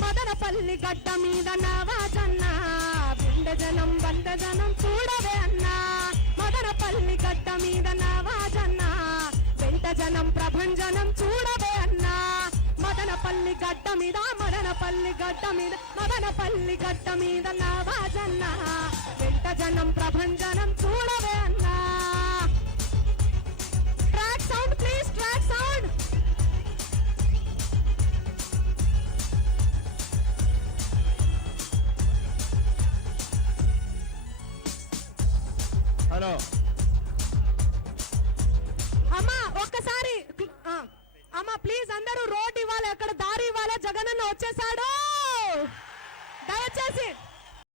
మదనపల్లి గడ్డ మీద నవాజన్న విండజనం వందజనం చూడవే అన్నా మదనపల్లి గడ్డ మీద నవాజన్న వెంటజనం ప్రభంజనం చూడవే అన్నా మదనపల్లి గడ్డ మీద మదనపల్లి గడ్డ మీద మదనపల్లి గడ్డ మీద నవాజన్న వెంటజనం ప్రభంజనం చూడవే అన్నా track sound please track sound hello అమ్మా ఒక్కసారి అమ్మా ప్లీజ్ అందరూ రోడ్ ఇవ్వాలి అక్కడ దారి ఇవ్వాలి జగనన్న వచ్చేసాడు దయచేసి